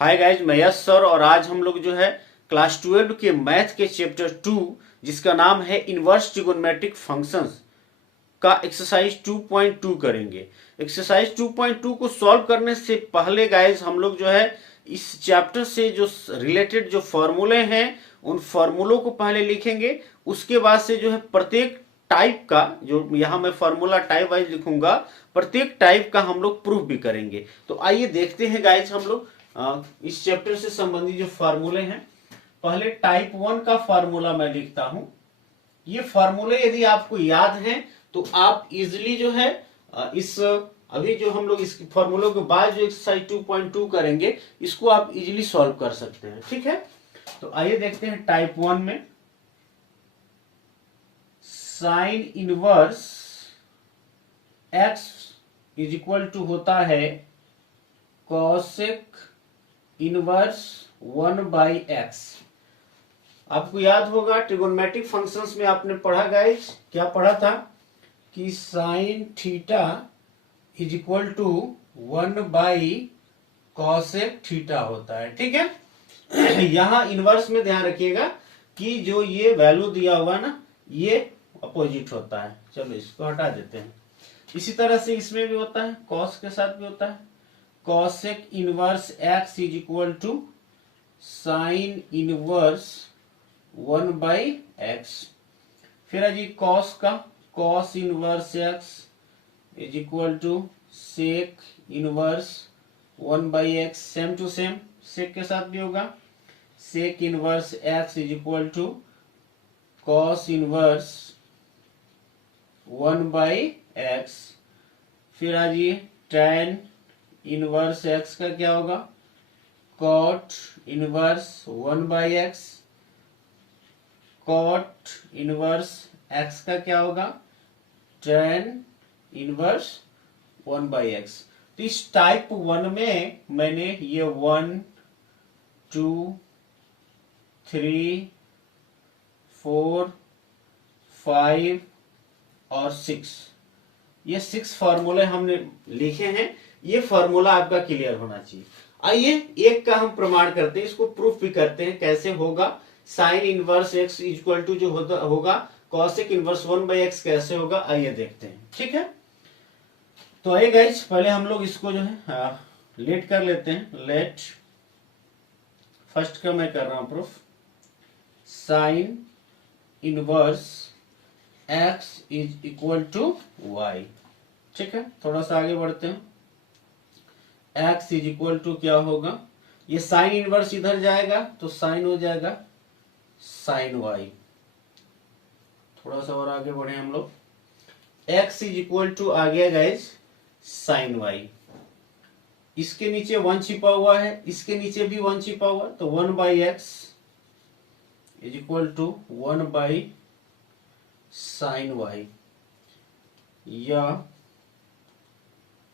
Hi guys, मैं यश sir और आज हम लोग जो है क्लास 12 के मैथ के चैप्टर 2 जिसका नाम है इनवर्स ट्रिगोनोमेट्रिक फंक्शंस का एक्सरसाइज 2.2 करेंगे। एक्सरसाइज 2.2 को सॉल्व करने से पहले गाइज हम लोग जो है इस चैप्टर से जो रिलेटेड जो फॉर्मूले हैं उन फॉर्मूलों को पहले लिखेंगे। उसके बाद से जो है प्रत्येक टाइप का, जो यहाँ मैं फॉर्मूला टाइप वाइज लिखूंगा, प्रत्येक टाइप का हम लोग प्रूफ भी करेंगे। तो आइए देखते हैं गाइज हम लोग इस चैप्टर से संबंधित जो फॉर्मूले हैं। पहले टाइप 1 का फॉर्मूला मैं लिखता हूं। ये फॉर्मूले यदि आपको याद है तो आप इजिली जो है इस अभी जो हम लोग इस फॉर्मूलों के बाद जो एक्सरसाइज 2.2 करेंगे इसको आप इजिली सॉल्व कर सकते हैं। ठीक है, तो आइए देखते हैं टाइप 1 में sine inverse x is equal to होता है कॉसेक इनवर्स 1/x। आपको याद होगा ट्रिगोनोमेट्रिक फंक्शंस में आपने पढ़ा गाइस, क्या पढ़ा था कि sine theta is equal to one by cosec theta होता है। ठीक है, यहां इनवर्स में ध्यान रखिएगा कि जो ये वैल्यू दिया हुआ ना ये अपोजिट होता है। चलो इसको हटा देते हैं। इसी तरह से इसमें भी होता है, कॉस के साथ भी होता है। Cosec inverse x is equal to sine inverse 1/x। फिर है जी कॉस का, cos inverse x is equal to sec inverse 1/x। Same to same sec के साथ भी होगा, sec inverse x is equal to cos inverse 1/x। फिर आ जी tan इनवर्स x का क्या होगा, cot inverse 1/x। Cot inverse x का क्या होगा, tan इनवर्स 1/x। तो इस टाइप 1 में मैंने ये 1 2 3 4 5 और 6 ये 6 फॉर्मूले हमने लिखे हैं। ये फॉर्मूला आपका क्लियर होना चाहिए। आइए एक का हम प्रमाण करते हैं, इसको प्रूफ भी करते हैं कैसे होगा। Sine inverse x equal to जो होगा कॉसेक इनवर्स 1/x कैसे होगा, आइए देखते हैं। ठीक है, तो आइए गाइस पहले हम लोग इसको जो है लेट कर लेते हैं। लेट फर्स्ट का मैं कर रहा हूं proof. Sine inverse x is equal to y। ठीक है, थोड़ा सा आगे बढ़ते हैं। x इज इक्वल टू क्या होगा, ये साइन इनवर्स इधर जाएगा तो साइन हो जाएगा साइन y। थोड़ा सा और आगे बढ़े हम लोग। x इज इक्वल टू आ गया गाइज साइन y। इसके नीचे 1 छिपा हुआ है, इसके नीचे भी 1 छिपा हुआ, तो 1/x is equal to one by sine y। या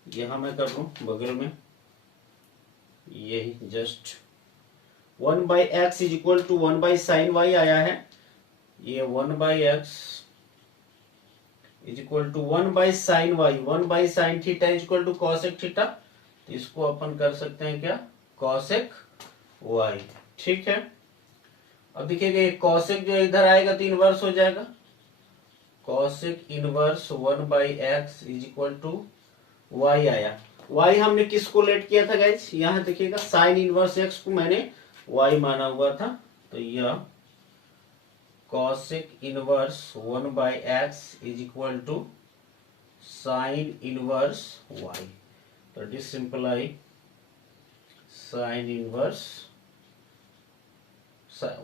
यहां मैं कर लू बगल में यही just 1/x is equal to one by sine y आया है। ये 1/x is equal to one by sine y, one by sine theta is equal to cosec theta. तो इसको अपन कर सकते हैं क्या, कॉसेक y। ठीक है, अब देखिएगा ये कॉसेक जो इधर आएगा तो इनवर्स हो जाएगा। Cosec inverse 1/x is equal to y आया। y हमने किसको लेट किया था गाइज, यहां देखिएगा साइन इनवर्स x को मैंने y माना हुआ था, तो यह cosec inverse 1/x is equal to sine inverse y। तो this simply sine inverse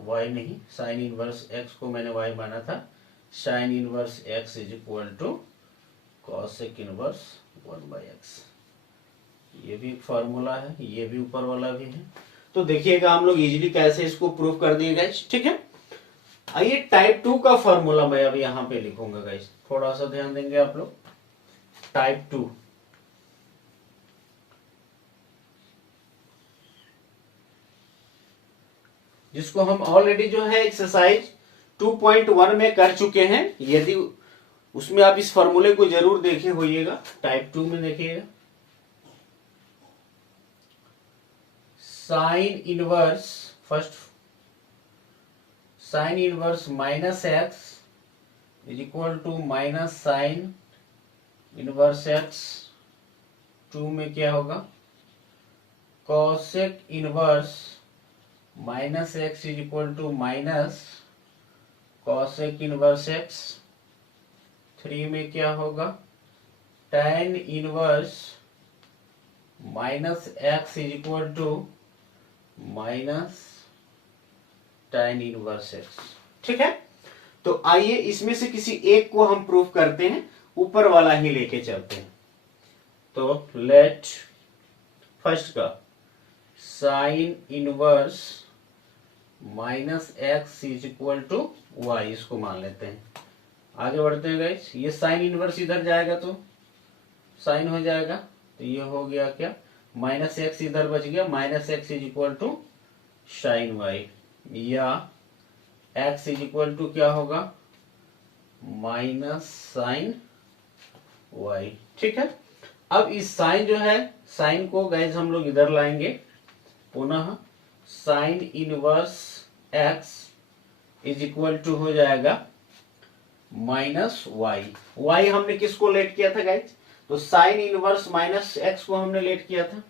y नहीं, साइन इनवर्स x को मैंने y माना था। Sine inverse x is equal to cosec inverse 1/x। ये भी एक फॉर्मूला है, ये भी ऊपर वाला भी है। तो देखिएगा हम लोग इजीली कैसे इसको प्रूफ कर दिए गाइस। ठीक है, आइए टाइप 2 का फॉर्मूला मैं अभी यहां पे लिखूंगा गाइस, थोड़ा सा ध्यान देंगे आप लोग। टाइप 2 जिसको हम ऑलरेडी जो है एक्सरसाइज 2.1 में कर चुके हैं। यदि उसमें आप इस फॉर्मूले को जरूर देखे होइएगा। टाइप 2 में देखिएगा sine inverse first sine inverse minus x is equal to minus sine inverse x. 2 में क्या होगा, cosec inverse minus x is equal to minus cosec inverse x. 3 में क्या होगा, tan inverse minus x is equal to minus tan inverse x. ठीक है, तो आइए इसमें से किसी एक को हम प्रूफ करते हैं, ऊपर वाला ही लेके चलते हैं। तो लेट फर्स्ट का sine inverse minus x is equal to y, इसको मान लेते हैं। आगे बढ़ते हैं गाइस, ये साइन इनवर्स इधर जाएगा तो साइन हो जाएगा, तो ये हो गया क्या, माइनस एक्स इधर बच गया, minus x is equal to sine y, या एक्स इज इक्वल टू क्या होगा, माइनस साइन वाई। ठीक है, अब इस साइन जो है, साइन को गाइज हम लोग इधर लाएंगे, पुनः sine inverse x is equal to हो जाएगा माइनस वाई। वाई हमने किसको लेट किया था गाइज, तो साइन इनवर्स माइनस एक्स को हमने लेट किया था।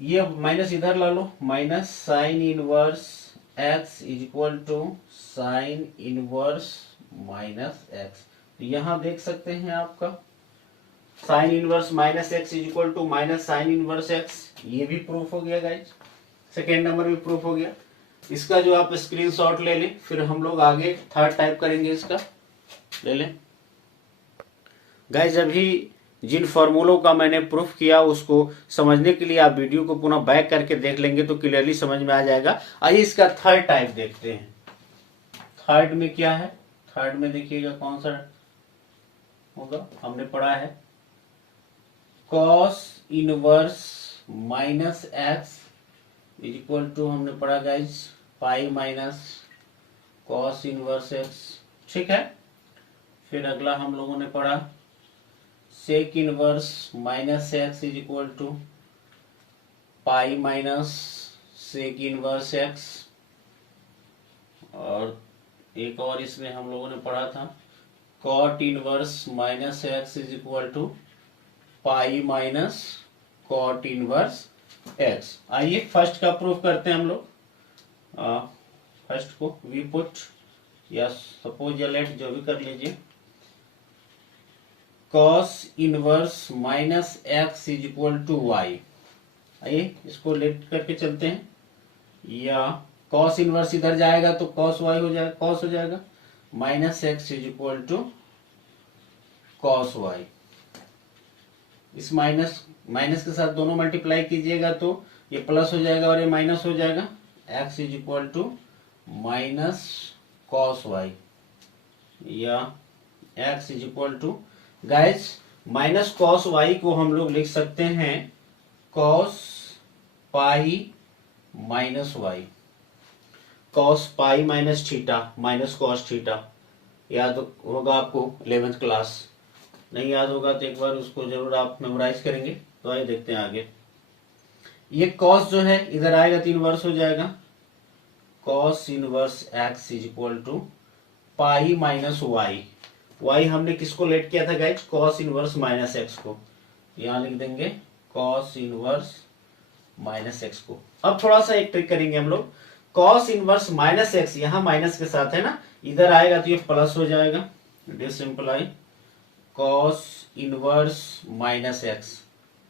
ये माइनस इधर ला लो, minus sine inverse x is equal to sine inverse minus x. यहां देख सकते हैं आपका sine inverse minus x is equal to minus sine inverse x, ये भी प्रूफ हो गया गाइज। सेकेंड नंबर भी प्रूफ हो गया। इसका जो आप स्क्रीनशॉट ले लें, फिर हम लोग आगे थर्ड टाइप करेंगे, इसका ले लें गाइज। अभी जिन फॉर्मूलों का मैंने प्रूफ किया उसको समझने के लिए आप वीडियो को पुनः बैक करके देख लेंगे तो क्लियरली समझ में आ जाएगा। आइए इसका थर्ड टाइप देखते हैं। थर्ड में क्या है, थर्ड में देखिएगा कौन सा होगा, हमने पढ़ा है cos inverse minus x is equal to, हमने पढ़ा guys pi minus cos inverse x. ठीक है, फिर अगला हम लोगों ने पढ़ा sec inverse minus x is equal to pi minus sec inverse x. और एक और इसमें हम लोगों ने पढ़ा था cot inverse minus x is equal to pi minus cot inverse x. आइए फर्स्ट का प्रूफ करते हैं हम लोग। फर्स्ट को वी पुट या सपोज या लेट, जो भी कर लीजिए, cos inverse minus x is equal to y. आइए इसको लेट करके चलते हैं, या cos इनवर्स इधर जाएगा तो cos वाई हो जाएगा, cos हो जाएगा, minus x is equal to cos y. इस माइनस माइनस के साथ दोनों मल्टीप्लाई कीजिएगा तो ये प्लस हो जाएगा और ये माइनस हो जाएगा, x is equal to minus cos y, या x is equal to guys minus cos y को हम लोग लिख सकते हैं cos pi minus y, cos pi minus theta minus cos theta. याद होगा आपको 11th क्लास, नहीं याद होगा तो एक बार उसको जरूर आप मेमोराइज करेंगे। तो आइए देखते हैं आगे। ये कॉस जो है इधर आएगा तो इनवर्स हो जाएगा, cos inverse x is equal to pi minus y. Y हमने किसको लेट किया था guys, cos inverse minus x को, यहां लिख देंगे कॉस इनवर्स माइनस एक्स को। अब थोड़ा सा एक ट्रिक करेंगे हम लोग, कॉस इनवर्स माइनस एक्स यहां माइनस के साथ है ना, इधर आएगा तो ये प्लस हो जाएगा, this simply cos inverse minus x.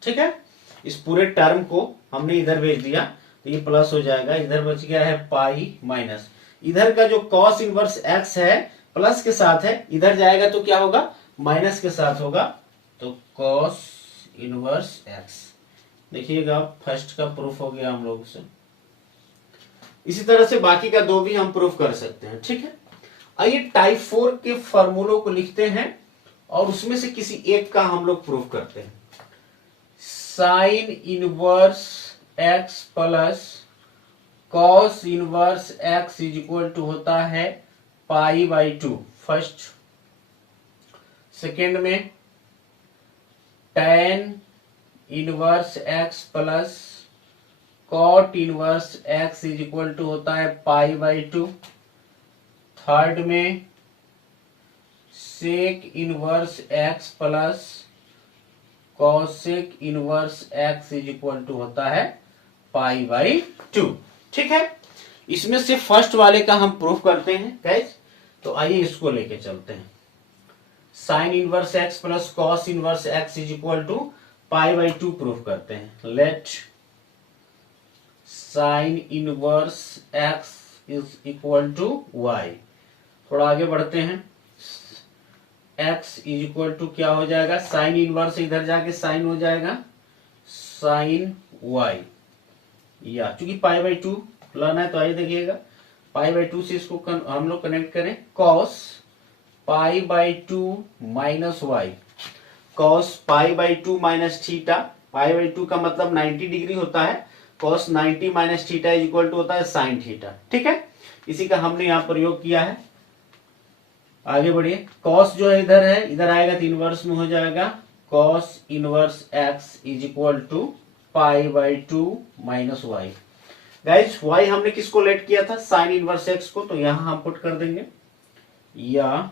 ठीक है, इस पूरे टर्म को हमने इधर भेज दिया तो ये प्लस हो जाएगा, इधर बच गया है पाई माइनस, इधर का जो कॉस इनवर्स एक्स है प्लस के साथ है, इधर जाएगा तो क्या होगा, माइनस के साथ होगा, तो कॉस इनवर्स एक्स। देखिएगा फर्स्ट का प्रूफ हो गया हम लोग से। इसी तरह से बाकी का दो भी हम प्रूफ कर सकते हैं। ठीक है, आइए टाइप 4 के फॉर्मूलों को लिखते हैं और उसमें से किसी एक का हम लोग प्रूफ करते हैं। Sine inverse x plus cos inverse x is equal to होता है पाई बाई 2 फर्स्ट। सेकेंड में tan inverse x plus cot inverse x is equal to होता है π/2। थर्ड में sec inverse x plus cosec inverse x is equal to होता है π/2। ठीक है, इसमें से फर्स्ट वाले का हम प्रूफ करते हैं गाइस। तो आइए इसको लेके चलते हैं। Sine inverse x plus cos inverse x is equal to π/2 proof करते हैं। Let sine inverse x is equal to y. थोड़ा आगे बढ़ते हैं। x इज इक्वल टू क्या हो जाएगा, साइन इनवर्स इधर जाके साइन हो जाएगा साइन y, या चूंकि π/2 लाना है तो आइए देखिएगा π/2 से इसको हम लोग कनेक्ट करें। cos π/2 minus y, cos π/2 minus theta. π/2 का मतलब 90 डिग्री होता है। cos 90 minus theta is equal to होता है साइन थीटा। ठीक है, इसी का हमने यहाँ प्रयोग किया है। आगे बढ़िए। cos जो है इधर है, इधर आएगा तो इनवर्स में हो जाएगा cos inverse x is equal to π/2 minus y. Guys y हमने किसको लेट किया था, साइन इनवर्स x को, तो यहां हम पुट कर देंगे, या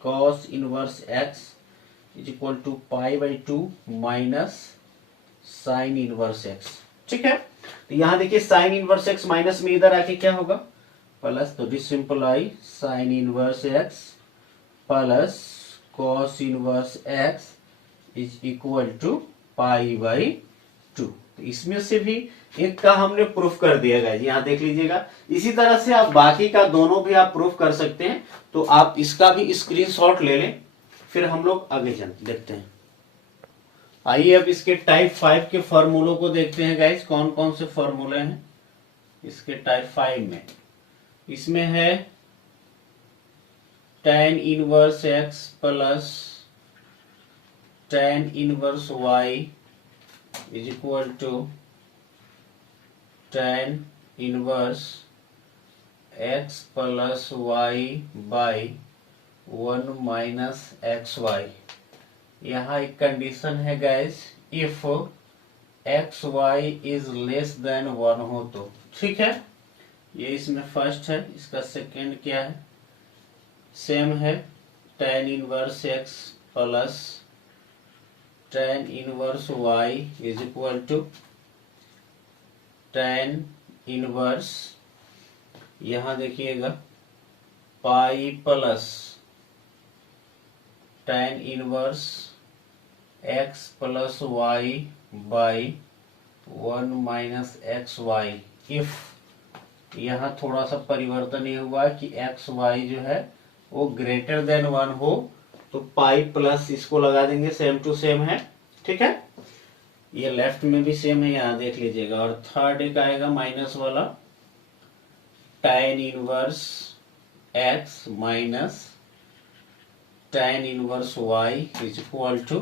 cos inverse x is equal to π/2 minus sine inverse x। ठीक है, तो यहां देखिए साइन इनवर्स x माइनस में इधर आके क्या होगा, प्लस। तो this simply sine inverse x plus cos inverse x is equal to π/2। तो इसमें से भी एक का हमने प्रूफ कर दिया गाइस, यहाँ देख लीजिएगा। इसी तरह से आप बाकी का दोनों भी आप प्रूफ कर सकते हैं। तो आप इसका भी स्क्रीनशॉट ले लें, फिर हम लोग आगे देखते हैं। आइए अब इसके टाइप 5 के फॉर्मूलों को देखते हैं गाइस, कौन कौन से फॉर्मूले हैं इसके टाइप 5 में। इसमें है tan inverse x plus tan inverse y is equal to tan inverse x plus y by 1 minus xy। यहाँ एक कंडीशन है guys, if xy is less than 1 हो तो। ठीक है, ये इसमें फर्स्ट है। इसका सेकंड क्या है, सेम है, tan inverse x plus tan inverse y is equal to tan inverse, यहां देखिएगा pi plus tan inverse x plus y by 1 minus XY। If यहाँ थोड़ा सा परिवर्तन ये हुआ कि XY जो है वो ग्रेटर देन 1 हो तो पाई प्लस इसको लगा देंगे, सेम टू सेम है। ठीक है, ये लेफ्ट में भी सेम है, यहाँ देख लीजिएगा। और थर्ड एक आएगा माइनस वाला, tan inverse x minus tan inverse y is equal to,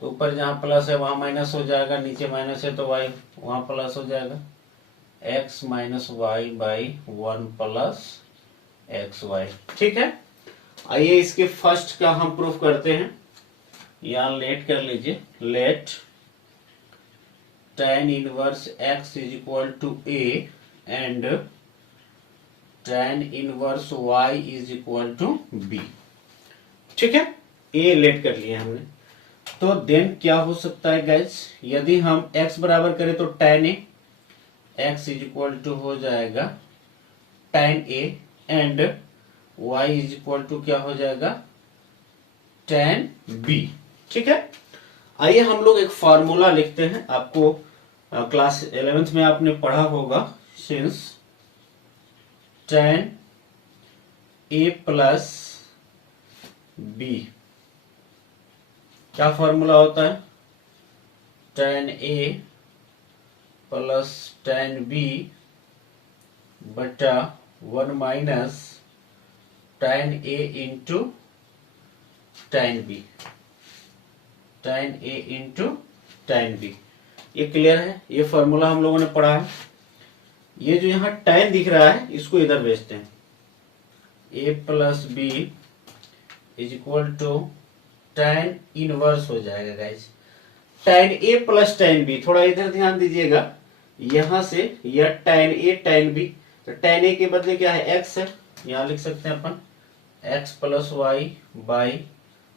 तो ऊपर जहां प्लस है वहां माइनस हो जाएगा, नीचे माइनस है तो y वहां प्लस हो जाएगा, x minus y by 1 plus XY। ठीक है, आइए इसके फर्स्ट का हम प्रूफ करते हैं। यहाँ लेट कर लीजिए, let tan inverse x is equal to a and tan inverse y is equal to b। ठीक है, a लेट कर लिया हमने। तो देन क्या हो सकता है गाइस, यदि हम x बराबर करें तो tan a, x is equal to हो जाएगा tan a and y is equal to क्या हो जाएगा tan b। ठीक है, आइए हम लोग एक फॉर्मूला लिखते हैं। आपको क्लास 11th में आपने पढ़ा होगा, since tan a plus b, क्या फॉर्मूला होता है, tan a plus tan b बटा 1 minus tan a into tan b, tan a into tan b। ये क्लियर है, ये फॉर्मूला हम लोगों ने पढ़ा है। ये जो यहाँ tan दिख रहा है इसको इधर भेजते हैं, a plus b is equal to tan inverse हो जाएगा guys. tan a plus tan b, थोड़ा इधर ध्यान दीजिएगा, यहां से यह tan a tan b, तो tan a के बदले क्या है x है, यहां लिख सकते हैं अपन x plus y by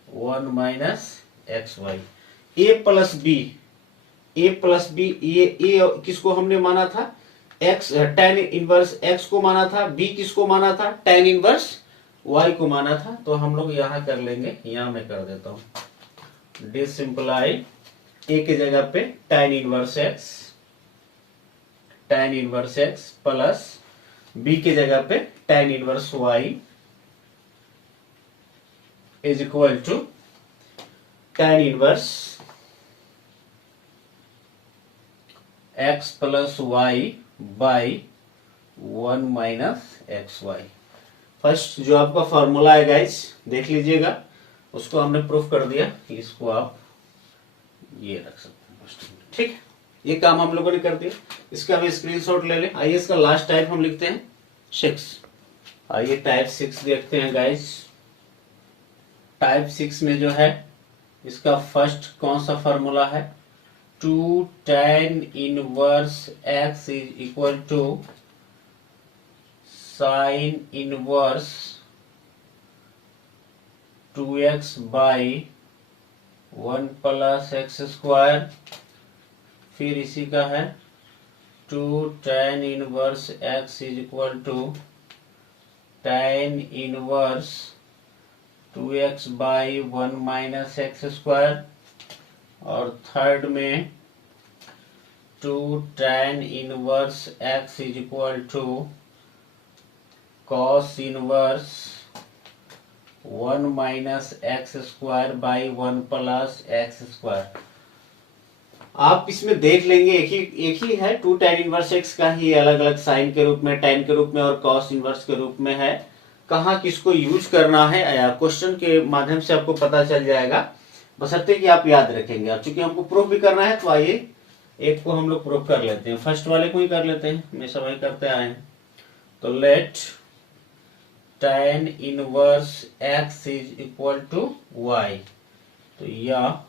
1 minus x y. a plus b, ये a किसको हमने माना था, x tan इनवर्स x को माना था, b किसको माना था, tan इनवर्स y को माना था। तो हम लोग यहां कर लेंगे, यहां मैं कर देता हूं डिसिंप्लाई a की जगह पे tan inverse x plus b की जगह पे tan inverse y is equal to tan inverse x plus y by 1 minus x y. First जो आपका फॉर्मूला है गाइस देख लीजिएगा, उसको हमने प्रूफ कर दिया, इसको आप ये रख सकते हैं, ठीक है। ये काम हम लोगों ने कर दिया, इसका भी स्क्रीनशॉट ले लें। आइए इसका लास्ट टाइप हम लिखते हैं 6। आइए टाइप 6 देखते हैं गाइस। टाइप 6 में जो है इसका फर्स्ट कौन सा फॉर्मूला है, 2 tan inverse x is equal to sine inverse 2x by 1 plus x square, फिर इसी का है 2 tan inverse x is equal to tan inverse 2x by 1 minus x square, और थर्ड में 2 tan inverse x is equal to cos inverse 1 minus x square by 1 plus x square. आप इसमें देख लेंगे एक ही है, 2 tan इनवर्स x का ही अलग अलग साइन के रूप में, tan के रूप में और cos इनवर्स के रूप में है। कहाँ किसको यूज करना है क्वेश्चन के माध्यम से आपको पता चल जाएगा, बशर्ते कि आप याद रखेंगे। अब चूंकि हमको प्रूफ भी करना है तो आइए एक को हम लोग प्रूफ कर लेते हैं, फर्स्ट वाले को ही कर लेते हैं, हमेशा वही करते आए हैं। तो let tan inverse x is equal to y, तो यह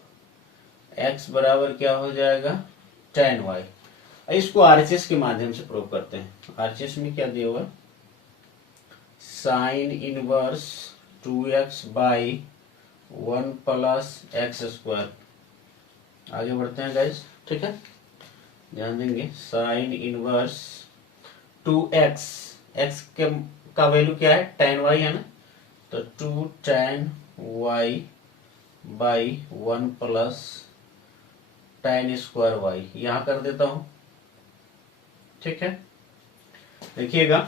x बराबर क्या हो जाएगा tan y। इसको आरएचएस के माध्यम से प्रूव करते हैं। आरएचएस में क्या दिया हुआ, sign inverse 2x by 1 plus x square. आगे बढ़ते हैं गाइस, ठीक है, ध्यान देंगे। साइन इनवर्स 2x, x के का वैल्यू क्या है tan y है ना, तो 2 tan y by 1 plus tan square y, यहां कर देता हूं, ठीक है। देखिएगा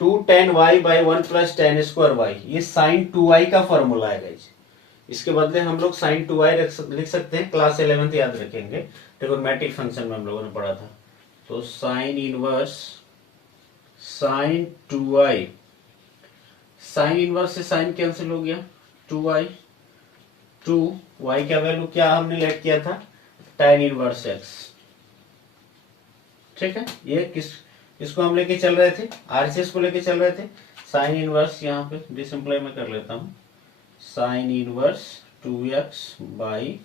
2 tan y by 1 plus tan square y, ये साइन 2y का फॉर्मूला है गाइस। इसके बदले हम लोग साइन 2y लिख सकते हैं, क्लास 11th याद रखेंगे, ट्रिगोनोमेट्रिक फंक्शन में हम लोगों ने पढ़ा था। तो sine inverse sine 2y, sign inverse से साइन कैंसिल हो गया, 2y, 2y का वैल्यू क्या हमने लेट किया था tan इनवर्स x, ठीक है। ये इसको हम लेके चल रहे थे, आरसीएस को लेके चल रहे थे। साइन इनवर्स यहाँ पे डिसिंप्लाई में कर लेता हूँ, sign inverse 2x by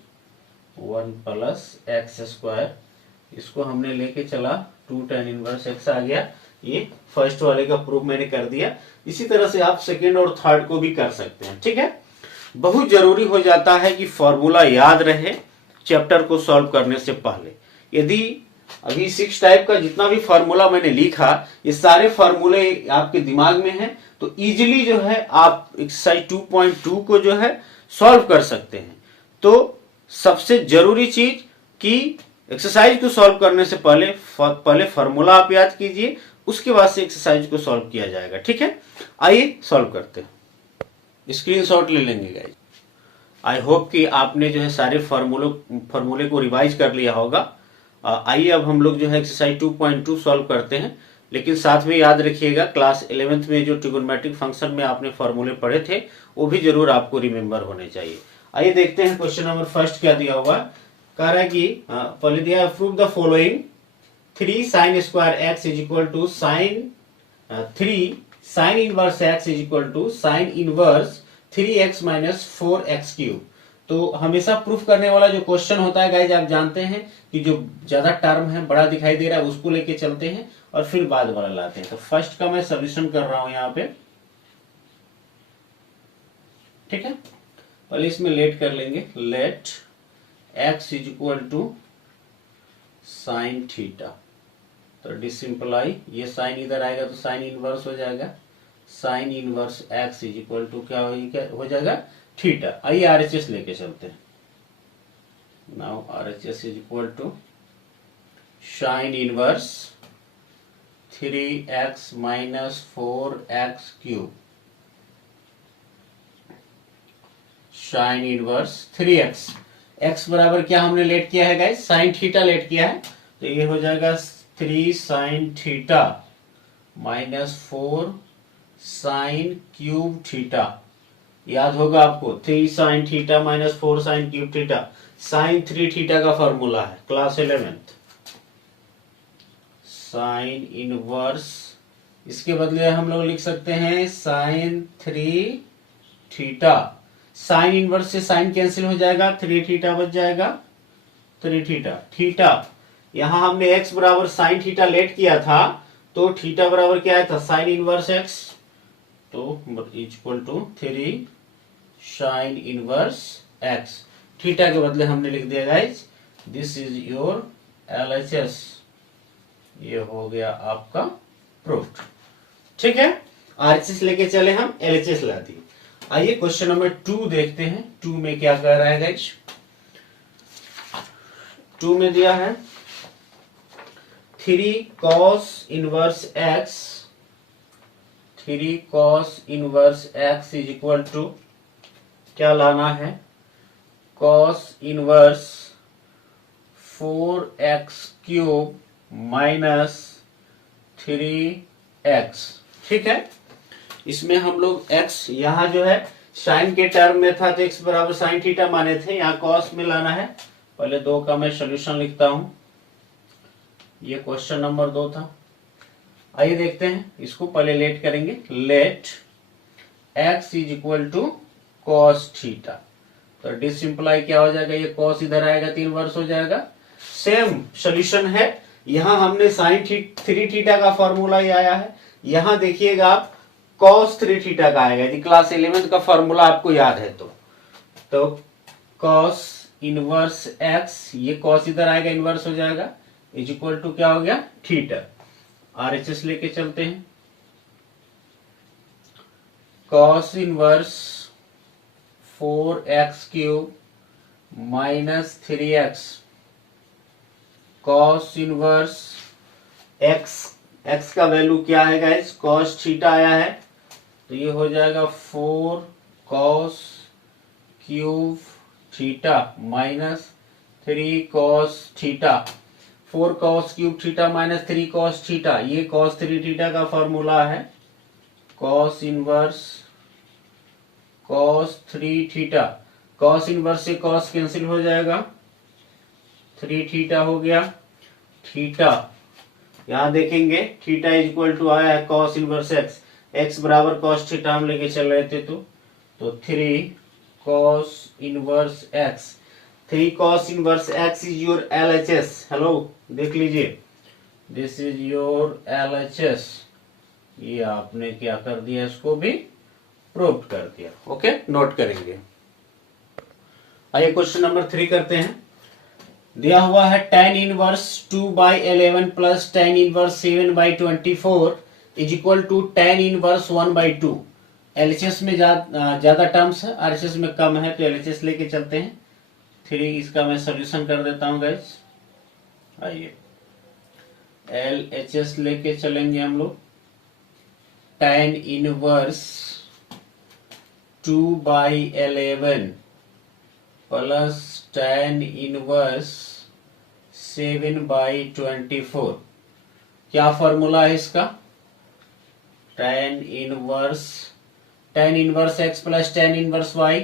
1 plus x square, इसको हमने लेके चला 2 tan इनवर्स x आ गया। ये फर्स्ट वाले का प्रूफ मैंने कर दिया। इसी तरह से आप सेकेंड और थर्ड को भी कर सकते हैं, ठीक है। बहुत जरूरी हो जाता है कि फॉर्मूला याद रहे चैप्टर को सॉल्व करने से पहले। यदि अभी 6 टाइप का जितना भी फॉर्मूला मैंने लिखा, ये सारे फॉर्मूले आपके दिमाग में हैं, तो इजीली जो है आप एक्सरसाइज 2.2 को जो है सॉल्व कर सकते हैं। तो सबसे जरूरी चीज कि एक्सरसाइज को सॉल्व करने से पहले फॉर्मूला आप याद कीजिए, उसके बाद से एक्सरसाइज को सॉल्व किया जाएगा, ठीक है। आइए सॉल्व करते हैं, स्क्रीनशॉट ले लेंगे गाइस। आई होप कि आपने जो है सारे फॉर्मूले को रिवाइज कर लिया होगा। आइए अब हम लोग जो है एक्सरसाइज 2.2 सॉल्व करते हैं, लेकिन साथ में याद रखिएगा क्लास 11th में जो ट्रिगोनोमेट्रिक फंक्शन में आपने फॉर्मूले पढ़े थे वो भी जरूर आपको रिमेंबर होने चाहिए। आइए देखते हैं क्वेश्चन नंबर फर्स्ट क्या दिया हुआ। कह रहा है कि पहले दिया prove the following 3 sin square x is equal to sine 3 sin inverse x is equal to sine inverse 3x minus 4x cube. तो हमेशा प्रूफ करने वाला जो क्वेश्चन होता है गाइज, आप जानते हैं कि जो ज्यादा टर्म है, बड़ा दिखाई दे रहा है, उसको लेके चलते हैं और फिर बाद वाला लाते हैं। तो फर्स्ट का मैं सोल्यूशन कर रहा हूं यहाँ पे, ठीक है। पहले इसमें लेट कर लेंगे, let x is equal to sine theta. तो डिसिंपलाई, ये साइन इधर आएगा तो साइन इनवर्स हो जाएगा, sine inverse x is equal to क्या हो जाएगा, थीटा। आइए आरएचएस लेके चलते हैं। Now RHS is equal to sine inverse 3x minus 4x cube, sine inverse 3x, x बराबर क्या हमने लेट किया है गाइस, साइन थीटा लेट किया है। तो ये हो जाएगा 3 sine theta minus 4 sine cube theta. याद होगा आपको, 3 sine theta minus 4 sine cube theta, sine 3 theta का फॉर्मूला है क्लास 11th। साइन इनवर्स, इसके बदले हम लोग लिख सकते हैं साइन 3 थीटा। साइन इनवर्स से साइन कैंसिल हो जाएगा, 3 थीटा बच जाएगा, 3 थीटा। थीटा यहां हमने x बराबर साइन थीटा लेट किया था, तो थीटा बराबर क्या था, साइन इनवर्स x, तो equal to 3 sine inverse x। Theta के बदले हमने लिख दिया guys, this is your LHS। ये हो गया आपका प्रूफ, ठीक है। RHS लेके चले हम, LHS ला दिए। आइए क्वेश्चन नंबर 2 देखते हैं। 2 में क्या कह रहा है गाइज, 2 में दिया है 3 cos inverse x, 3 cos inverse x is equal to क्या लाना है, cos inverse 4x cube minus 3x, ठीक है। इसमें हम लोग x यहां जो है साइन के टर्म में था, तो x बराबर साइन थीटा माने थे, यहाँ cos में लाना है। पहले 2 का मैं सोल्यूशन लिखता हूं, ये क्वेश्चन नंबर 2 था। आइए देखते हैं इसको, पहले लेट करेंगे, let x is equal to cos theta. तो डिसिंप्लाई क्या हो जाएगा, ये cos इधर आएगा, 3 वर्ष हो जाएगा। सेम सोल्यूशन है, यहां हमने साइन 3 थीटा का फॉर्मूला ही आया है, यहां देखिएगा आप cos 3 थीटा का आएगा, यदि क्लास 11 का फॉर्मूला आपको याद है तो cos इनवर्स x, ये cos इधर आएगा, इनवर्स हो जाएगा, इज इक्वल टू क्या हो गया, थीटा। RHS लेके चलते हैं, cos inverse 4x cube minus 3x, cos inverse x का वैल्यू क्या है गाइस, cos थीटा आया है, तो ये हो जाएगा 4 cos cube theta minus 3 cos theta. 4 cos cube theta minus 3 cos theta, ये cos 3 थीटा का फॉर्मूला है, cos inverse cos 3 theta. cos inverse से cos कैंसिल हो जाएगा, 3 थीटा हो गया, थीटा यहां देखेंगे, थीटा इज इक्वल टू आया है cos इनवर्स x, x बराबर cos थीटा हम लेके चल रहे थे, तो 3 cos inverse x, 3 cos inverse x is your LHS। Hello देख लीजिए, दिस इज योर LHS। ये आपने क्या कर दिया, इसको भी प्रूव कर दिया, ओके, नोट करेंगे। आइए क्वेश्चन नंबर 3 करते हैं। दिया हुआ है tan inverse 2/11 plus tan inverse 7/24 is equal to tan inverse 1/2। LHS में ज्यादा टर्म्स है, RHS में कम है, तो LHS लेके चलते हैं। 3 इसका मैं सोल्यूशन कर देता हूं गाइस। आइए LHS लेके चलेंगे हम लोग। tan inverse 2/11 plus tan inverse 7/24, क्या फॉर्मूला है इसका, tan inverse x plus tan inverse y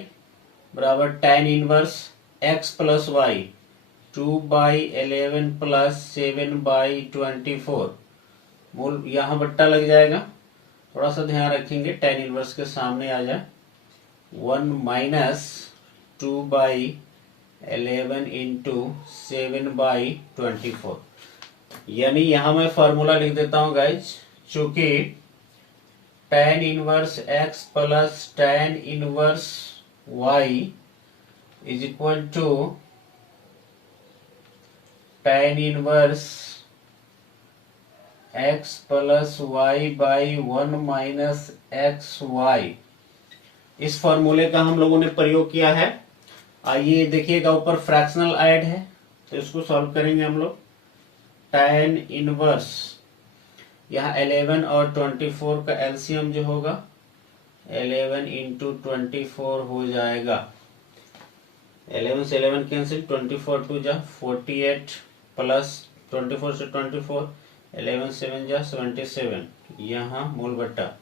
बराबर tan inverse x plus y, 2/11 plus 7/24। मूल यहां बट्टा लग जाएगा, थोड़ा सा ध्यान रखेंगे, tan इनवर्स के सामने आ जाए, 1 माइनस 2/11 इंटू 7/24। यानी यहां मैं फॉर्मूला लिख देता हूं गाइज, चूंकि tan inverse x plus tan inverse y is equal to tan inverse x plus y by 1 minus x y. इस फॉर्मूले का हम लोगों ने प्रयोग किया है। आइए देखिएगा, ऊपर फ्रैक्शनल ऐड है तो इसको सॉल्व करेंगे हम लोग। tan इनवर्स, यहाँ 11 और 24 का एलसीएम जो होगा 11 इंटू 24 हो जाएगा। 11 से 11 कैंसिल, 24 टू जा 48 प्लस 24 से 24, 11 7 जा 77। यहाँ मूल बट्टा,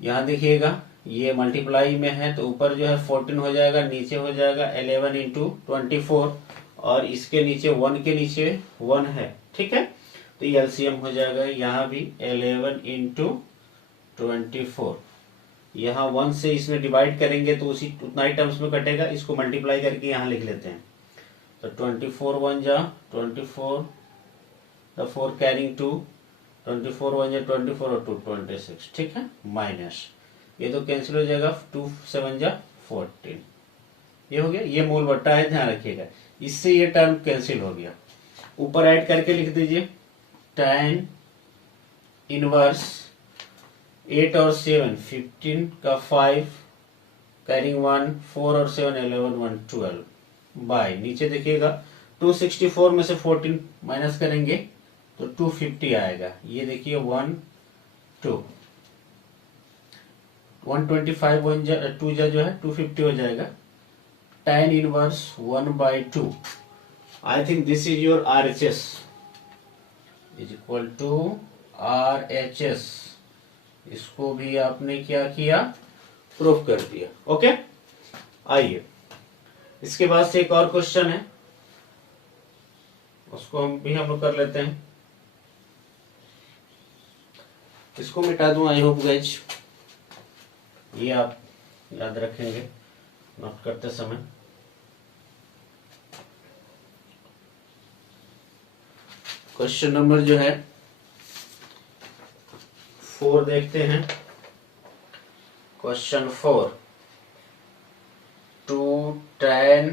यहाँ देखिएगा ये मल्टीप्लाई में है तो ऊपर जो है 14 हो जाएगा, नीचे हो जाएगा 11 इंटू 24 और इसके नीचे 1 के नीचे 1 है, ठीक है। तो ये एलसीएम हो जाएगा यहाँ भी 11 इंटू 24। यहाँ 1 से इसमें डिवाइड करेंगे तो उसी उतना ही टर्म्स में कटेगा, इसको मल्टीप्लाई करके यहाँ लिख लेते हैं। तो 24 1 जा 24, द 4 कैरिंग 2, 24 1 जा 24 और 2 26, ठीक है। माइनस ये तो कैंसिल हो जाएगा, 2 7 जा 14। ये हो गया, ये मूल बट्टा है, ध्यान रखिएगा। इससे ये टर्म कैंसिल हो गया। ऊपर ऐड करके लिख दीजिए tan इनवर्स 8 और 7 15 का 5 कैरिंग 1, 4 और 7 11 1 12 बाय, नीचे देखिएगा 264 में से 14 माइनस करेंगे तो 250 आएगा। ये देखिए 1 2 125 2 जा जो है 250 हो जाएगा। tan inverse 1/2, I think this is your RHS is equal to RHS। इसको भी आपने क्या किया, प्रूफ कर दिया। ओके, आइए इसके बाद से एक और क्वेश्चन है, उसको हम लोग कर लेते हैं। इसको मिटा दूं, आई होप गाइज ये आप याद रखेंगे नोट करते समय। क्वेश्चन नंबर जो है 4 देखते हैं। Question 4, 2 tan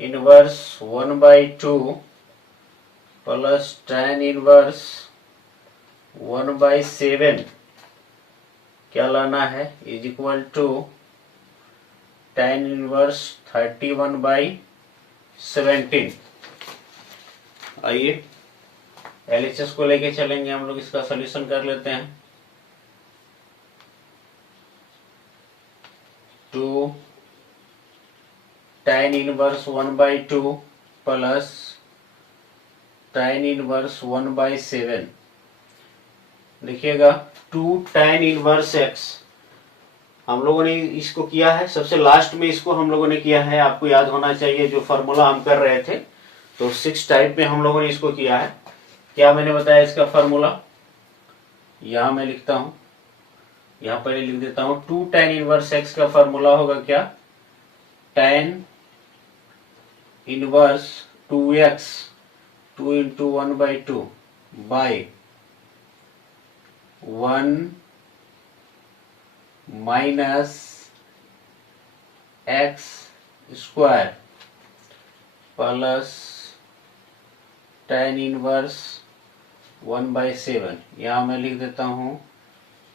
inverse 1/2 plus tan inverse 1/7 क्या लाना है, is equal to tan inverse 31/17। आइए LHS को लेके चलेंगे हम लोग, इसका सॉल्यूशन कर लेते हैं। 2 tan inverse 1/2 plus tan inverse 1/7। देखिएगा 2 tan इनवर्स x हम लोगों ने इसको किया है, सबसे लास्ट में इसको हम लोगों ने किया है, आपको याद होना चाहिए जो फॉर्मूला हम कर रहे थे। तो 6 टाइप में हम लोगों ने इसको किया है। क्या मैंने बताया इसका फॉर्मूला, यहां मैं लिखता हूं, यहां पहले लिख देता हूं। 2 tan इनवर्स x का फॉर्मूला होगा क्या, tan inverse 2x 2 into 1/2 by 1 minus x square plus tan inverse 1/7। यहां मैं लिख देता हूं,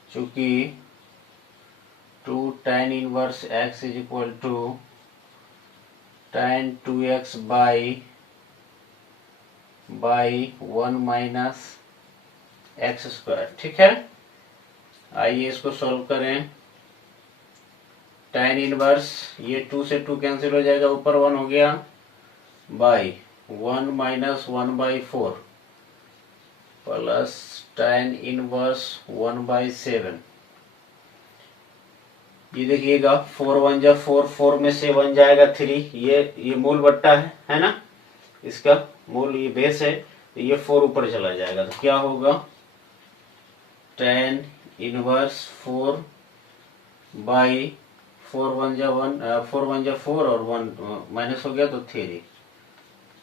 चूंकि 2 tan inverse x is equal to tan 2x by 1 minus x square, ठीक है। आइए इसको सॉल्व करें। tan इनवर्स, ये 2 से 2 कैंसिल हो जाएगा, ऊपर 1 हो गया, by 1 minus 1/4 plus tan inverse 1/7। ये देखिएगा 4 1 जा 4, 4 में से 1 जाएगा 3। ये मूल बट्टा है ना, इसका मूल ये बेस है, तो ये 4 ऊपर चला जाएगा। तो क्या होगा, tan इनवर्स 4/4 4 1 जा 4 और 1 माइनस हो गया तो 3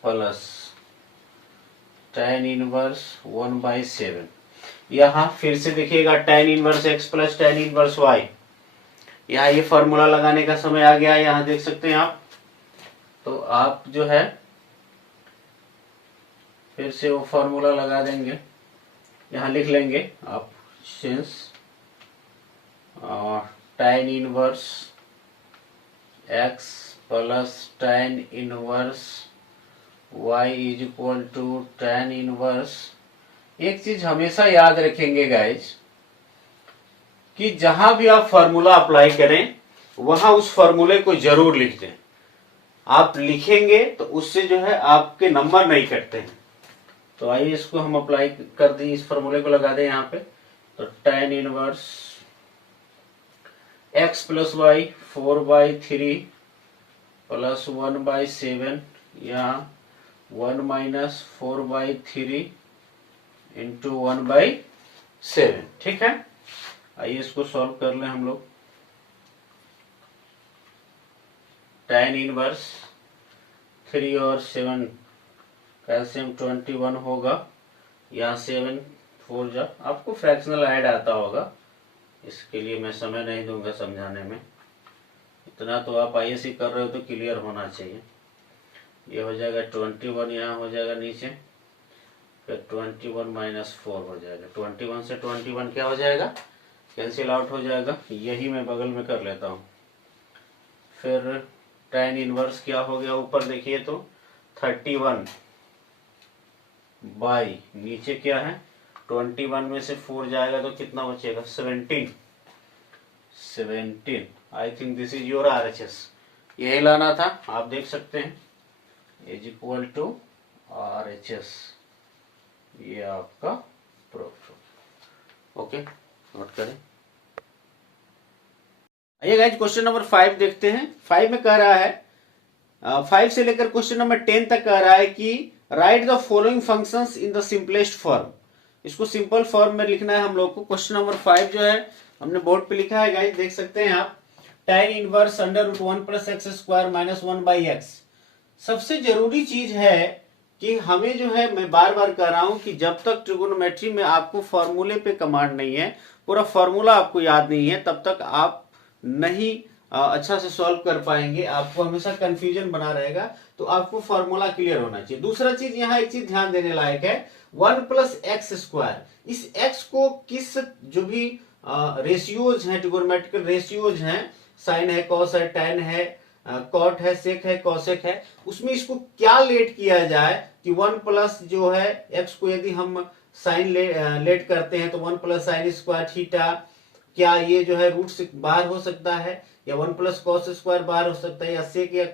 प्लस tan इनवर्स 1/7। यहाँ फिर से देखिएगा tan inverse x plus tan inverse y। यहाँ ये फॉर्मूला लगाने का समय आ गया, यहाँ देख सकते हैं आप। तो आप जो है फिर से वो फॉर्मूला लगा देंगे, यहाँ लिख लेंगे आप since tan inverse x plus tan inverse y is equal to tan inverse. एक चीज हमेशा याद रखेंगे गाइज कि जहां भी आप फॉर्मूला अप्लाई करें वहां उस फॉर्मूले को जरूर लिख दें। आप लिखेंगे तो उससे जो है आपके नंबर नहीं कटते हैं। तो आइए इसको हम अप्लाई कर दें, इस फॉर्मूले को लगा दें यहाँ पे। तो tan inverse x plus y 4/3 plus 1/7, यहाँ 1 माइनस 4/3 इंटू 1/7। ठीक है, आइए इसको सॉल्व कर लें हम लोग। tan इनवर्स 3 और 7 कैल्शियम 21 होगा, यहाँ 7 4 जा, आपको फ्रैक्शनल ऐड आता होगा, इसके लिए मैं समय नहीं दूंगा समझाने में। इतना तो आप आईएससी कर रहे हो तो क्लियर होना चाहिए। ये हो जाएगा 21, यहाँ हो जाएगा नीचे, फिर 21 माइनस 4 हो जाएगा। 21 से 21 क्या हो जाएगा, कैंसिल आउट हो जाएगा। यही मैं बगल में कर लेता हूँ। फिर tan इनवर्स क्या हो गया, ऊपर देखिए तो 31 बाई नीचे क्या है 21 में से 4 जाएगा तो कितना बचेगा 17। आई think this is your RHS, यही लाना था, आप देख सकते हैं इज इक्वल टू RHS, ये आपका प्रूफ। ओके, नोट करें। आइए गाइस क्वेश्चन नंबर 5 देखते हैं। 5 में कह रहा है 5 से लेकर क्वेश्चन नंबर 10 तक कह रहा है कि right the following functions in the simplest form. इसको सिंपल फॉर्म में लिखना है हम लोग को। क्वेश्चन नंबर 5 जो है हमने बोर्ड पे लिखा है गाइस, देख सकते हैं आप। tan inverse √1 plus x square minus 1/x। सबसे जरूरी चीज है कि हमें जो है, मैं बार बार कह रहा हूं कि जब तक ट्रिगोनोमेट्री में आपको फॉर्मूले पे कमांड नहीं है, पूरा फॉर्मूला आपको याद नहीं है, तब तक आप नहीं अच्छा से सॉल्व कर पाएंगे, आपको हमेशा कंफ्यूजन बना रहेगा। तो आपको फॉर्मूला क्लियर होना चाहिए। दूसरा चीज, यहाँ एक चीज ध्यान देने लायक है, 1 प्लस एक्स स्क्वायर। इस x को किस जो भी रेशियोज हैं, ट्रिगोनोमेट्रिकल रेशियोज हैं, साइन है, कॉस है, टैन है, कॉट है, सेक है, कॉसेक है, उसमें इसको क्या लेट किया जाए कि 1 प्लस जो है x को यदि हम साइन लेट करते हैं तो 1 प्लस साइन स्क्वायर थीटा, क्या ये जो है रूट से बाहर हो सकता है, या 1 प्लस कॉस स्क्वायर बाहर हो सकता है, या सेक या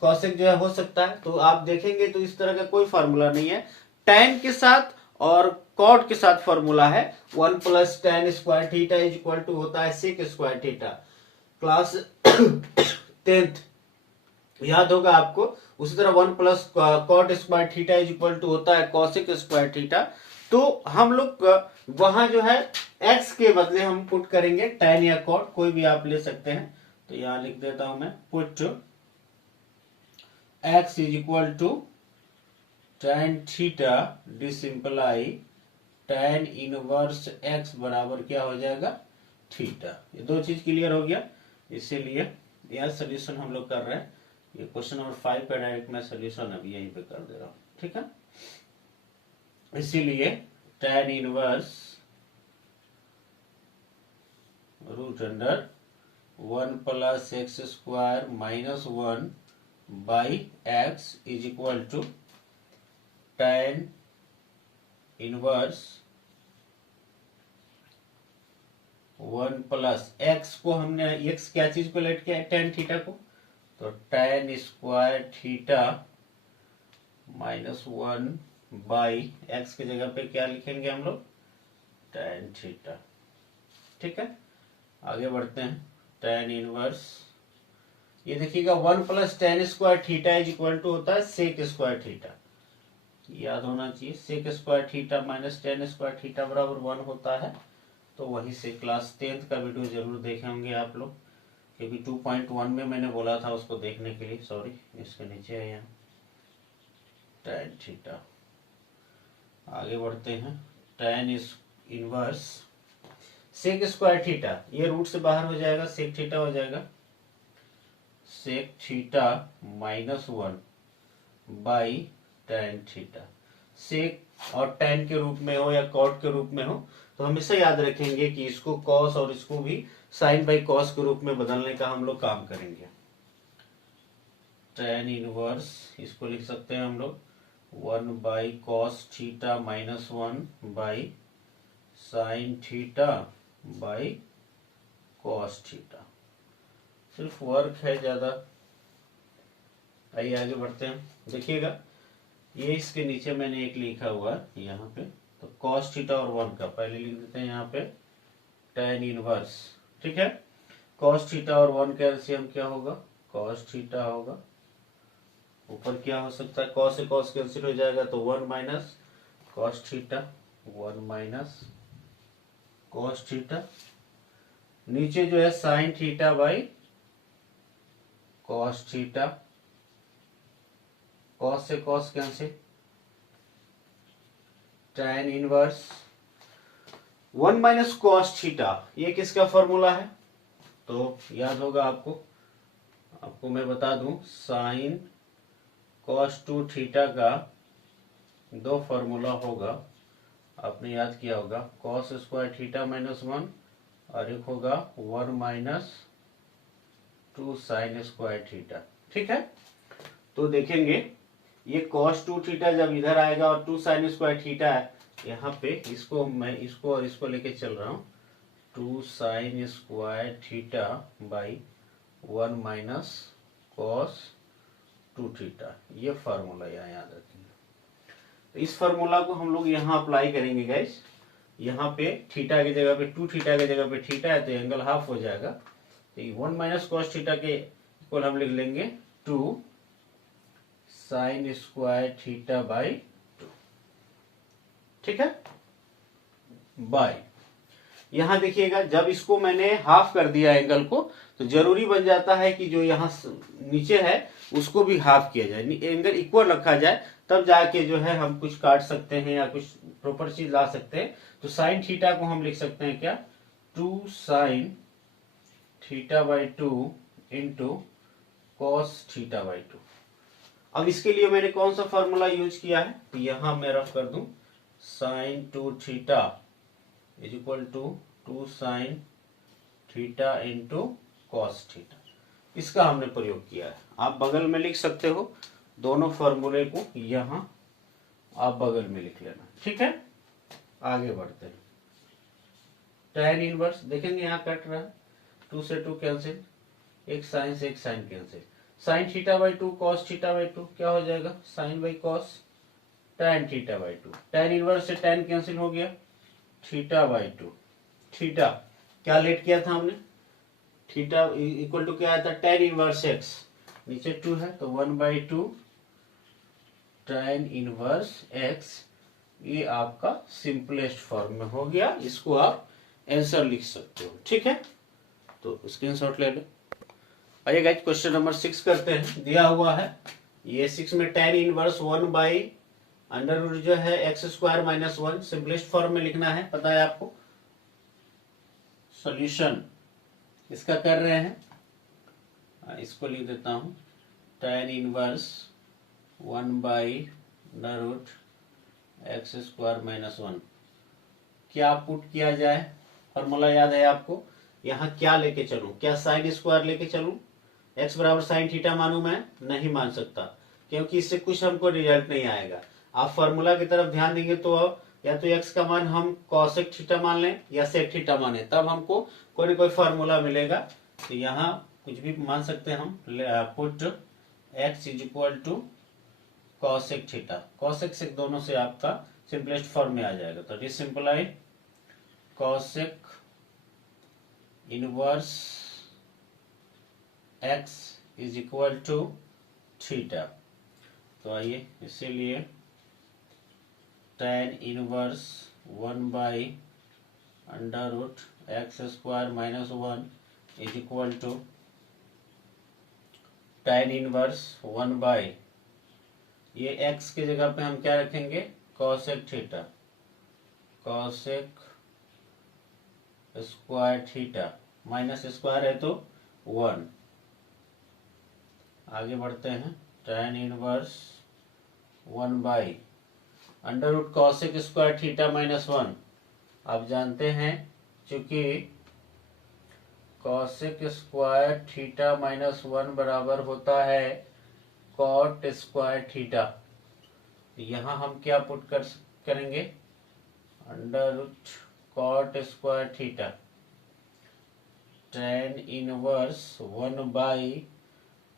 कॉसेक जो है हो सकता है। तो आप देखेंगे तो इस तरह का कोई फार्मूला नहीं है। टैन के साथ और कॉट के साथ फार्मूला है 1 plus tan square theta is equal to होता है sec square theta. Class 10th याद होगा आपको। उसी तरह 1 plus cot square theta is equal to होता है कॉसेक स्क्वायर थीटा। तो हम लोग वहां जो है x के बदले हम पुट करेंगे टैन या कॉट, कोई भी आप ले सकते हैं। तो यहां लिख देता हूं मैं, put x is equal to tan theta this simply tan inverse x बराबर क्या हो जाएगा थीटा। ये दो चीज क्लियर हो गया, इसीलिए यह सोल्यूशन हम लोग कर रहे हैं। ये क्वेश्चन नंबर 5 का डायरेक्ट मैं सोल्यूशन अभी यहीं पे कर दे रहा हूं, ठीक है। इसीलिए tan inverse root under 1 plus x square minus 1 by x is equal to tan inverse 1 plus x को हमने एक्स क्या चीज को लेट किया, tan थीटा को, तो tan square theta minus 1 by x की जगह पे क्या लिखेंगे हम लोग, tan थीटा। ठीक है, आगे बढ़ते हैं। tan इनवर्स, ये देखिएगा 1 plus tan square theta is equal to होता है सेक स्क्वायर थीटा, याद होना चाहिए। Sec square theta minus tan square theta बराबर 1 होता है। तो वही से क्लास 10th का वीडियो जरूर देखे होंगे आप लोग। क्योंकि 2.1 में मैंने बोला था उसको देखने के लिए, सॉरी इसके नीचे है यहाँ tan थीटा। आगे बढ़ते हैं, tan is inverse sec square theta, ये रूट से बाहर हो जाएगा, सेक थीटा हो जाएगा, sec theta -1 by tan theta. Sec और tan के रूप में हो या कॉट के रूप में हो तो हमेशा याद रखेंगे कि इसको कॉस और इसको भी साइन बाई कॉस के रूप में बदलने का हम लोग काम करेंगे। tan इनवर्स इसको लिख सकते हैं हम लोग 1 by cos theta -1 by sine theta by cos theta. सिर्फ वर्क है ज्यादा। आइए आगे बढ़ते हैं, देखिएगा ये इसके नीचे मैंने एक लिखा हुआ है यहाँ पे, तो कॉस थीटा और 1 का पहले लिख देते हैं यहाँ पे tan इनवर्स, ठीक है। कॉस थीटा और 1 का एलसीएम क्या होगा, कॉस थीटा होगा, ऊपर क्या हो सकता है, कॉस से कॉस कैंसिल हो जाएगा तो 1 minus cos theta, 1 minus cos theta, नीचे जो है sine theta by cos theta, cos से cos cancel, tan inverse 1 minus cos theta, ये किसका फॉर्मूला है, तो याद होगा आपको मैं बता दूं, साइन कॉस 2 थीटा का 2 फॉर्मूला होगा, आपने याद किया होगा, कॉस स्क्वायर थीटा -1 और एक होगा 1 माइनस 2 साइन स्क्वायर थीटा, ठीक है। तो देखेंगे ये कॉस 2 थीटा जब इधर आएगा और 2 साइन स्क्वायर थीटा है यहाँ पे, इसको मैं इसको और इसको लेके चल रहा हूँ, 2 sine square theta by 1 minus cos 2 theta, ये फार्मूला यहाँ याद रखेंगे। तो इस फार्मूला को हम लोग यहाँ अप्लाई करेंगे गाइस, यहाँ पे थीटा की जगह पे 2 थीटा की जगह पे थीटा है तो एंगल हाफ हो जाएगा, तो 1 माइनस कॉस थीटा के इक्वल हम लिख लेंगे 2 साइन स्क्वायर थीटा बाई 2, ठीक है, बाई, यहां देखिएगा जब इसको मैंने हाफ कर दिया एंगल को तो जरूरी बन जाता है कि जो यहाँ नीचे है उसको भी हाफ किया जाए, एंगल इक्वल रखा जाए, तब जाके जो है हम कुछ काट सकते हैं या कुछ प्रॉपर चीज ला सकते हैं। तो साइन थीटा को हम लिख सकते हैं क्या, 2 sine theta by 2 into cos theta by 2। अब इसके लिए मैंने कौन सा फॉर्मूला यूज किया है, तो यहां मैं रफ कर दूं, sine 2 theta is equal to 2 sine theta into cos theta, इसका हमने प्रयोग किया है। आप बगल में लिख सकते हो, दोनों फॉर्मूले को यहां आप बगल में लिख लेना, ठीक है। आगे बढ़ते हैं, tan इनवर्स देखेंगे यहाँ कट रहा है, 2 से 2 कैंसिल, एक साइन से एक sine cancel, sine theta by 2 cos theta by 2 क्या हो जाएगा, sine by cos tan theta by 2, tan inverse से tan कैंसिल हो गया, थीटा बाई 2, थीटा क्या लेट किया था हमने, थीटा इक्वल टू क्या आया था, tan इनवर्स x, नीचे 2 है तो 1 बाई 2 tan इनवर्स x, ये आपका सिंपलेस्ट फॉर्म में हो गया, इसको आप आंसर लिख सकते हो, ठीक है। तो स्क्रीनशॉट ले लो। आइए गाइस क्वेश्चन नंबर 6 करते हैं, दिया हुआ है ये 6 में tan inverse 1 by under root जो है x square minus 1 simplest form में लिखना है, पता है आपको। सॉल्यूशन इसका कर रहे हैं, इसको लिख देता हूं, tan inverse 1 by under root x square minus 1, क्या पुट किया जाए, फॉर्मूला याद है आपको, यहाँ क्या लेके चलूं, क्या साइन स्क्वायर लेके चलूं, एक्स बराबर साइन थीटा मानू, मैं नहीं मान सकता क्योंकि इससे कुछ हमको रिजल्ट नहीं आएगा। आप फॉर्मूला की तरफ ध्यान देंगे तो या तो एक्स का मान हम कॉसेक थीटा मान लें या सेक थीटा माने, तब हमको कोई ना कोई फॉर्मूला मिलेगा। तो यहाँ कुछ भी मान सकते हैं हम, put x is equal to cosec theta, cosec sec दोनों से आपका सिंपलेस्ट फॉर्म में आ जाएगा, तो this simply cosec inverse x is equal to theta. तो आइए इसीलिए tan inverse 1 by under root x square minus 1 is equal to tan inverse 1/, ये x की जगह पे हम क्या रखेंगे, cosec theta, cosec square theta, minus square है तो 1। आगे बढ़ते हैं, tan inverse 1/, under root cosec square theta minus 1। आप जानते हैं चूंकि कॉसेक स्क्वायर थीटा माइनस 1 बराबर होता है कॉट स्क्वायर थीटा, तो यहां हम क्या पुट करेंगे, under root cot square theta, tan inverse 1/,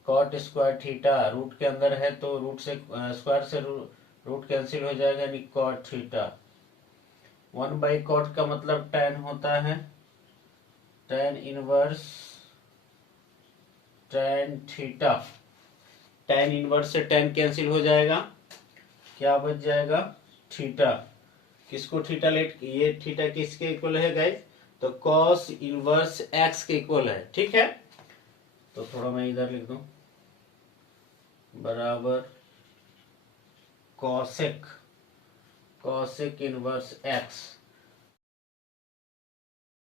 cot square theta root के अंदर है तो रूट से स्क्वायर से रूट कैंसिल हो जाएगा, यानी कॉट थीटा। 1/, कॉट का मतलब tan होता है, tan inverse tan theta, tan inverse से tan कैंसिल हो जाएगा, क्या बच जाएगा, थीटा। किसको थीटा लेट, ये थीटा किसके इक्वल है गाइस, तो cos इनवर्स x के इक्वल है, ठीक है। तो थोड़ा मैं इधर लिख दूं, बराबर cosec inverse x,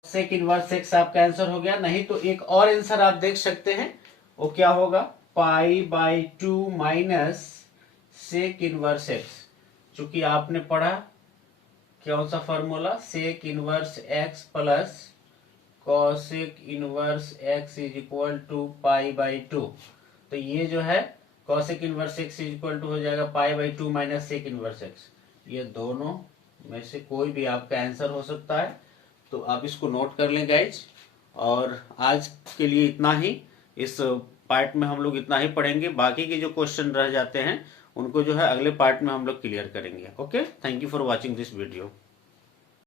cosec inverse x आपका आंसर हो गया। नहीं तो एक और आंसर आप देख सकते हैं, वो क्या होगा, π/2 माइनस सेक इनवर्स x। चूंकि आपने पढ़ा कौन सा formula, sec inverse x plus cosec inverse x is equal to π/2। तो ये जो है cosec inverse x is equal to हो जाएगा π/2 माइनस सेक इनवर्स x। ये दोनों में से कोई भी आपका आंसर हो सकता है, तो आप इसको नोट कर लें गाइज। और आज के लिए इतना ही, इस पार्ट में हम लोग इतना ही पढ़ेंगे, बाकी के जो क्वेश्चन रह जाते हैं उनको जो है अगले पार्ट में हम लोग क्लियर करेंगे। Okay, thank you for watching this video.